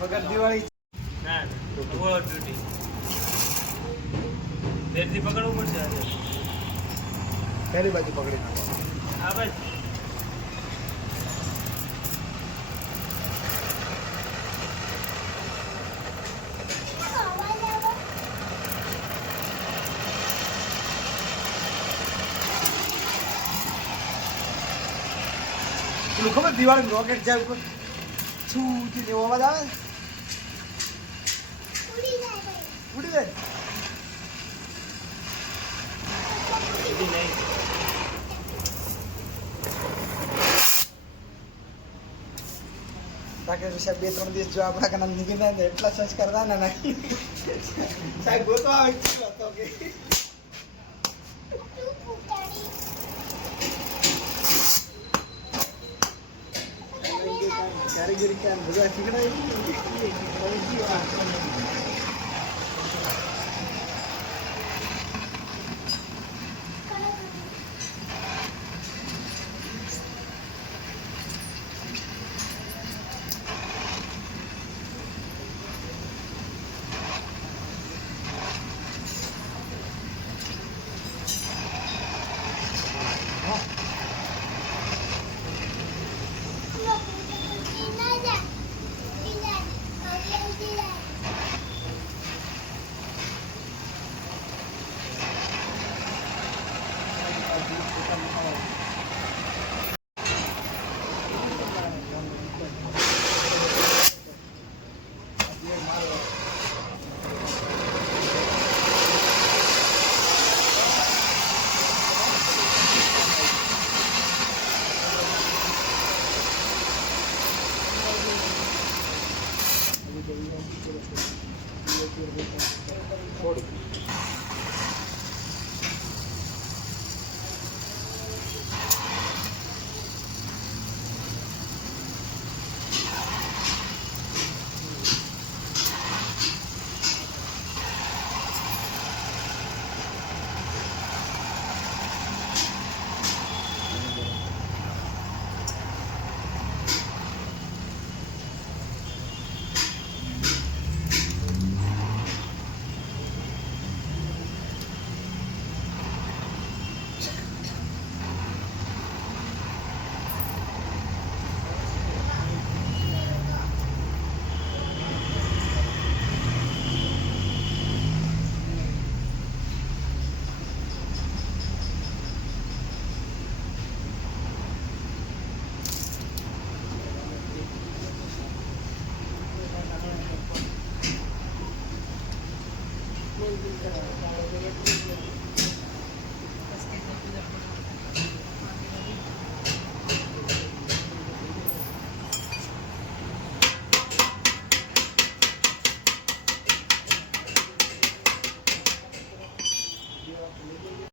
વગર દિવાળી ના ડ્યુટી બેરથી પકડવું પડશે આજે પહેલી બાજુ પકડી નાખો હા ભાઈ પેલું ખબર દિવાળી રોકેટ જાય ઉપર છૂટી એવો અવાજ આવે ઉડી જાય સાહેબ 2-3 દિવસ જો આપણા કના નીકળી જાય ને એટલા સર્ચ કરતા ને નહીં સાહેબ ગોતો આવે હતો કે કારીગરી કામ બધા શીખડાય થોડું